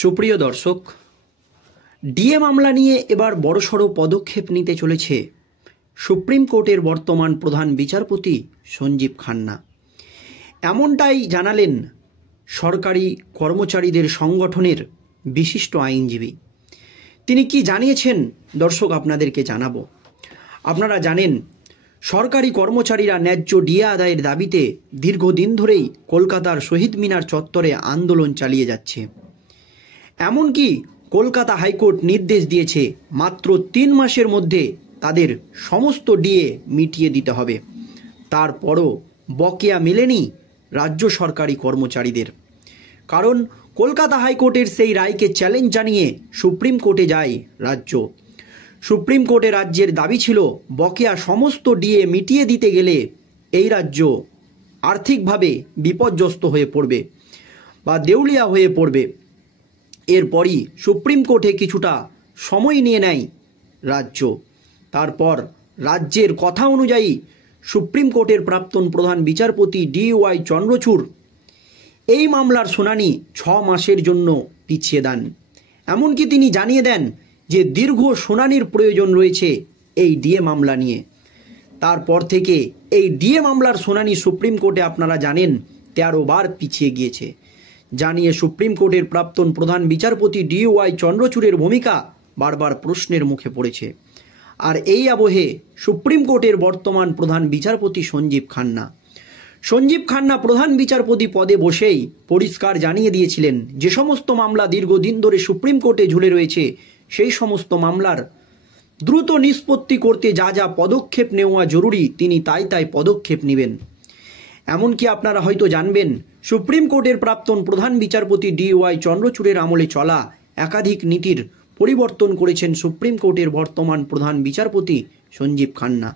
সুপ্রিয় দর্শক, ডিএ মামলা নিয়ে এবার বড়সড় পদক্ষেপ নিতে চলেছে সুপ্রিম কোর্টের বর্তমান প্রধান বিচারপতি সঞ্জীব খান্না। এমনটাই জানালেন সরকারি কর্মচারীদের সংগঠনের বিশিষ্ট আইনজীবী। তিনি কি জানিয়েছেন দর্শক আপনাদেরকে জানাবো। আপনারা জানেন, সরকারি কর্মচারীরা ন্যায্য ডিএ আদায়ের দাবিতে দীর্ঘদিন ধরেই কলকাতার শহীদ মিনার চত্বরে আন্দোলন চালিয়ে যাচ্ছে। এমনকি কলকাতা হাইকোর্ট নির্দেশ দিয়েছে মাত্র 3 মাসের মধ্যে তাদের সমস্ত ডিএ মিটিয়ে দিতে হবে। তারপরও বকেয়া মেলেনি রাজ্য সরকারি কর্মচারীদের। কারণ কলকাতা হাইকোর্টের সেই রায়কে চ্যালেঞ্জ জানিয়ে সুপ্রিম কোর্টে যায় রাজ্য। সুপ্রিম কোর্টে রাজ্যের দাবি ছিল বকেয়া সমস্ত ডিএ মিটিয়ে দিতে গেলে এই রাজ্য আর্থিকভাবে বিপর্যস্ত হয়ে পড়বে বা দেউলিয়া হয়ে পড়বে। এরপরই সুপ্রিম কোর্টে কিছুটা সময় নিয়ে নেয় রাজ্য। তারপর রাজ্যের কথা অনুযায়ী সুপ্রিম কোর্টের প্রাক্তন প্রধান বিচারপতি DY চন্দ্রচূড় এই মামলার শুনানি 6 মাসের জন্য পিছিয়ে দেন। এমনকি তিনি জানিয়ে দেন যে দীর্ঘ শুনানির প্রয়োজন রয়েছে এই ডিএ মামলা নিয়ে। তারপর থেকে এই ডিএ মামলার শুনানি সুপ্রিম কোর্টে আপনারা জানেন 13 বার পিছিয়ে গিয়েছে। জানিয়ে সুপ্রিম কোর্টের প্রাক্তন প্রধান বিচারপতি DY চন্দ্রচূড়ের ভূমিকা বারবার প্রশ্নের মুখে পড়েছে। আর এই আবহে সুপ্রিম কোর্টের বর্তমান প্রধান বিচারপতি সঞ্জীব খান্না প্রধান বিচারপতি পদে বসেই পরিষ্কার জানিয়ে দিয়েছিলেন যে সমস্ত মামলা দীর্ঘদিন ধরে সুপ্রিম কোর্টে ঝুলে রয়েছে সেই সমস্ত মামলার দ্রুত নিষ্পত্তি করতে যা যা পদক্ষেপ নেওয়া জরুরি তিনি তাই পদক্ষেপ নেবেন। এমনকি আপনারা হয়তো জানবেন, সুপ্রিম কোর্টের প্রাক্তন প্রধান বিচারপতি DY চন্দ্রচূড়ের আমলে চলা একাধিক নীতির পরিবর্তন করেছেন সুপ্রিম কোর্টের বর্তমান প্রধান বিচারপতি সঞ্জীব খান্না।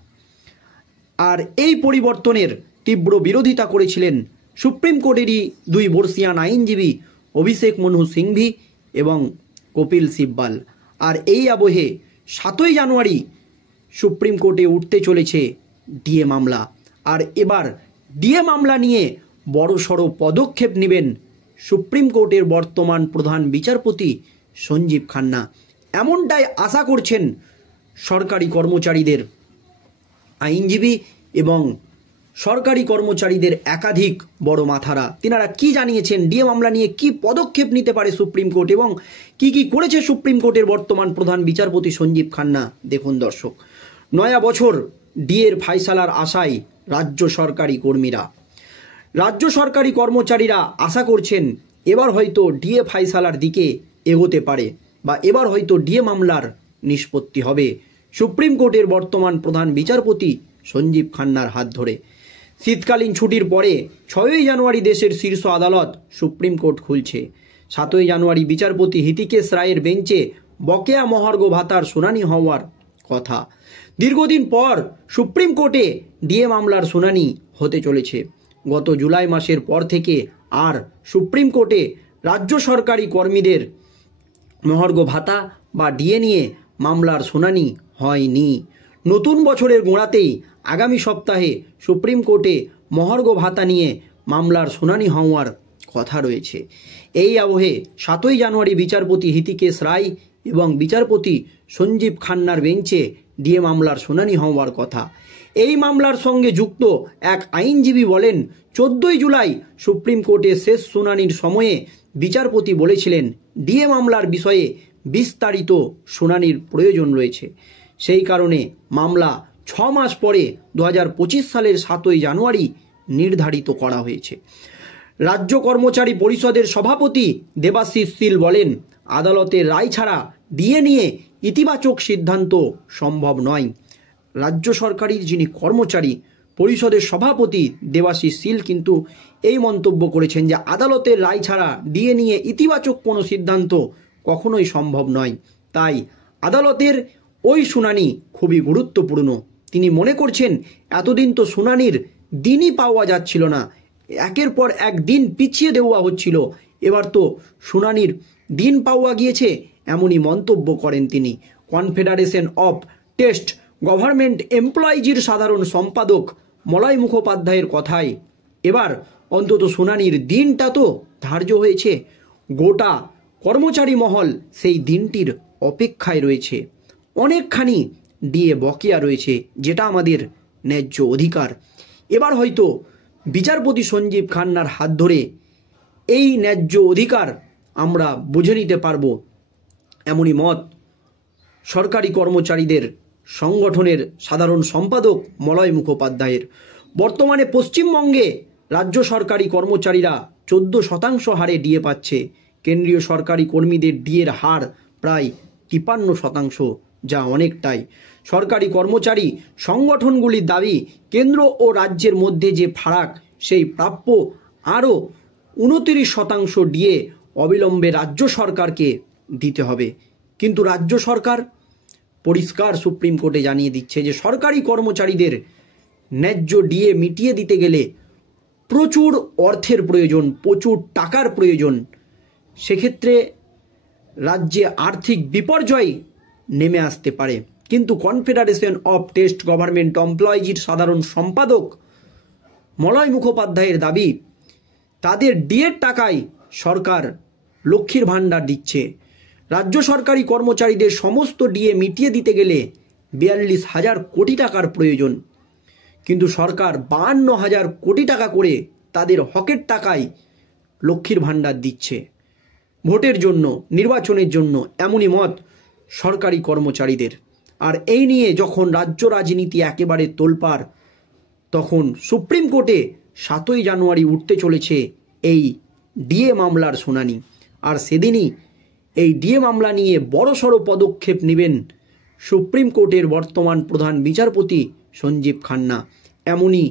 আর এই পরিবর্তনের তীব্র বিরোধিতা করেছিলেন সুপ্রিম কোর্টেরই 2 বর্ষীয়ান আইনজীবী অভিষেক মনু সিংভি এবং কপিল সিব্বাল। আর এই আবহে 7ই জানুয়ারি সুপ্রিম কোর্টে উঠতে চলেছে ডিএ মামলা। আর এবার ডিএ মামলা নিয়ে বড়সড় পদক্ষেপ নেবেন সুপ্রিম কোর্টের বর্তমান প্রধান বিচারপতি সঞ্জীব খান্না। এমনটাই আশা করছেন সরকারি কর্মচারীদের আইনজীবী এবং সরকারি কর্মচারীদের একাধিক বড় মাথারা। তিনারা কি জানিয়েছেন, ডিএ মামলা নিয়ে কি পদক্ষেপ নিতে পারে সুপ্রিম কোর্ট এবং কি করেছে সুপ্রিম কোর্টের বর্তমান প্রধান বিচারপতি সঞ্জীব খান্না। দেখুন দর্শক, নয়া বছর ডিএর ফাইসালার আশায় রাজ্য সরকারি কর্মীরা, রাজ্য সরকারি কর্মচারীরা আশা করছেন এবার হয়তো ডিএ ফাইসালার দিকে এগোতে পারে বা এবার হয়তো ডিএ মামলার নিষ্পত্তি হবে সুপ্রিম কোর্টের বর্তমান প্রধান বিচারপতি সঞ্জীব খান্নার হাত ধরে। শীতকালীন ছুটির পরে 6ই জানুয়ারি দেশের শীর্ষ আদালত সুপ্রিম কোর্ট খুলছে। 7ই জানুয়ারি বিচারপতি হিতিকেশ রায়ের বেঞ্চে বকেয়া মহার্ঘ ভাতার শুনানি হওয়ার কথা। দীর্ঘদিন পর সুপ্রিম কোর্টে ডিএ মামলার শুনানি হতে চলেছে। গত জুলাই মাসের পর থেকে আর সুপ্রিম কোর্টে রাজ্য সরকারি কর্মীদের মহার্ঘ ভাতা বা ডিএ নিয়ে মামলার শুনানি হয়নি। নতুন বছরের গোড়াতেই আগামী সপ্তাহে সুপ্রিম কোর্টে মহার্ঘ ভাতা নিয়ে মামলার শুনানি হওয়ার কথা রয়েছে। এই আবহে 7ই জানুয়ারি বিচারপতি হিতিকেশ রায় এবং বিচারপতি সঞ্জীব খান্নার বেঞ্চে ডিএ মামলার শুনানি হওয়ার কথা। এই মামলার সঙ্গে যুক্ত এক আইনজীবী বলেন, 14ই জুলাই সুপ্রিম কোর্টে শেষ শুনানির সময়ে বিচারপতি বলেছিলেন ডিএ মামলার বিষয়ে বিস্তারিত শুনানির প্রয়োজন রয়েছে। সেই কারণে মামলা 6 মাস পরে 2025 সালের 7ই জানুয়ারি নির্ধারিত করা হয়েছে। রাজ্য কর্মচারী পরিষদের সভাপতি দেবাশিস শীল বলেন, আদালতের রায় ছাড়া ডিএ নিয়ে ইতিবাচক সিদ্ধান্ত সম্ভব নয়। রাজ্য সরকারি যিনি কর্মচারী পরিষদের সভাপতি দেবাশিস শীল কিন্তু এই মন্তব্য করেছেন যে আদালতের রায় ছাড়া ডিএ নিয়ে ইতিবাচক কোনো সিদ্ধান্ত কখনোই সম্ভব নয়। তাই আদালতের ওই শুনানি খুবই গুরুত্বপূর্ণ। তিনি মনে করছেন এতদিন তো শুনানির দিনই পাওয়া যাচ্ছিল না, একের পর এক দিন পিছিয়ে দেওয়া হচ্ছিল, এবার তো শুনানির দিন পাওয়া গিয়েছে, এমনই মন্তব্য করেন তিনি। কনফেডারেশন অফ টেস্ট গভর্নমেন্ট এমপ্লয়িজের সাধারণ সম্পাদক মলয় মুখোপাধ্যায়ের কথায় এবার অন্তত শুনানির দিনটা তো ধার্য হয়েছে। গোটা কর্মচারী মহল সেই দিনটির অপেক্ষায় রয়েছে। অনেকখানি ডিএ বকেয়া রয়েছে, যেটা আমাদের ন্যায্য অধিকার। এবার হয়তো বিচারপতি সঞ্জীব খান্নার হাত ধরে এই ন্যায্য অধিকার আমরা বুঝে নিতে পারব, এমনই মত সরকারি কর্মচারীদের সংগঠনের সাধারণ সম্পাদক মলয় মুখোপাধ্যায়ের। বর্তমানে পশ্চিমবঙ্গে রাজ্য সরকারি কর্মচারীরা 14% হারে ডিএ পাচ্ছে। কেন্দ্রীয় সরকারি কর্মীদের ডিএর হার প্রায় 53%, যা অনেকটাই। সরকারি কর্মচারী সংগঠনগুলির দাবি, কেন্দ্র ও রাজ্যের মধ্যে যে ফারাক, সেই প্রাপ্য আরও 29% ডিএ অবিলম্বে রাজ্য সরকারকে দিতে হবে। কিন্তু রাজ্য সরকার পরিষ্কার সুপ্রিম কোর্টে জানিয়ে দিচ্ছে যে সরকারি কর্মচারীদের ন্যায্য ডিএ মিটিয়ে দিতে গেলে প্রচুর অর্থের প্রয়োজন, প্রচুর টাকার প্রয়োজন। সেক্ষেত্রে রাজ্যে আর্থিক বিপর্যয় নেমে আসতে পারে। কিন্তু কনফেডারেশন অফ টেস্ট গভর্নমেন্ট এমপ্লয়িজের সাধারণ সম্পাদক মলয় মুখোপাধ্যায়ের দাবি, তাদের ডিএর টাকায় সরকার লক্ষ্মীর ভাণ্ডার দিচ্ছে। রাজ্য সরকারি কর্মচারীদের সমস্ত ডিএ মিটিয়ে দিতে গেলে 42,000 কোটি টাকার প্রয়োজন। কিন্তু সরকার 52,000 কোটি টাকা করে তাদের হকের টাকায় লক্ষ্মীর ভাণ্ডার দিচ্ছে ভোটের জন্য, নির্বাচনের জন্য, এমনই মত সরকারি কর্মচারীদের। আর এই নিয়ে যখন রাজ্য রাজনীতি একেবারে তোলপাড়, তখন সুপ্রিম কোর্টে 7ই জানুয়ারি উঠতে চলেছে এই ডিএ মামলার শুনানি। আর সেদিনই এই ডিএ মামলা নিয়ে বড়সড় পদক্ষেপ নেবেন সুপ্রিম কোর্টের বর্তমান প্রধান বিচারপতি সঞ্জীব খান্না, এমনই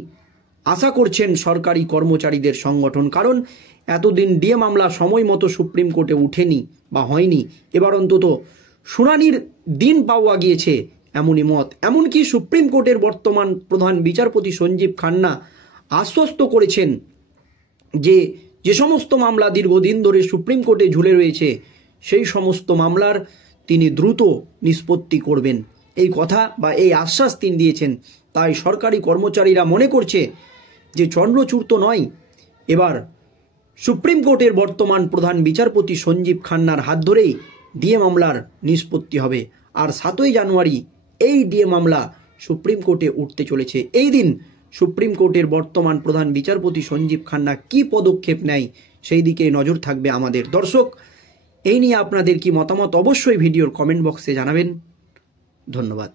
আশা করছেন সরকারি কর্মচারীদের সংগঠন। কারণ এতদিন ডিএ মামলা সময় মতো সুপ্রিম কোর্টে উঠেনি বা হয়নি, এবার অন্তত শুনানির দিন পাওয়া গিয়েছে, এমনই মত। এমনকি সুপ্রিম কোর্টের বর্তমান প্রধান বিচারপতি সঞ্জীব খান্না আশ্বস্ত করেছেন যে যে সমস্ত মামলা দীর্ঘদিন ধরে সুপ্রিম কোর্টে ঝুলে রয়েছে, সেই সমস্ত মামলার তিনি দ্রুত নিষ্পত্তি করবেন। এই কথা বা এই আশ্বাস তিনি দিয়েছেন। তাই সরকারি কর্মচারীরা মনে করছে যে চন্দ্রচূড় তো নয়, এবার সুপ্রিম কোর্টের বর্তমান প্রধান বিচারপতি সঞ্জীব খান্নার হাত ধরেই ডিএ মামলার নিষ্পত্তি হবে। আর 7ই জানুয়ারি এই ডিএ মামলা সুপ্রিম কোর্টে উঠতে চলেছে। এই দিন সুপ্রিম কোর্টের বর্তমান প্রধান বিচারপতি সঞ্জীব খান্না কী পদক্ষেপ নেয়, সেই দিকে নজর থাকবে আমাদের। দর্শক, এই নিয়ে আপনাদের কি মতামত অবশ্যই ভিডিওর কমেন্ট বক্সে জানাবেন। ধন্যবাদ।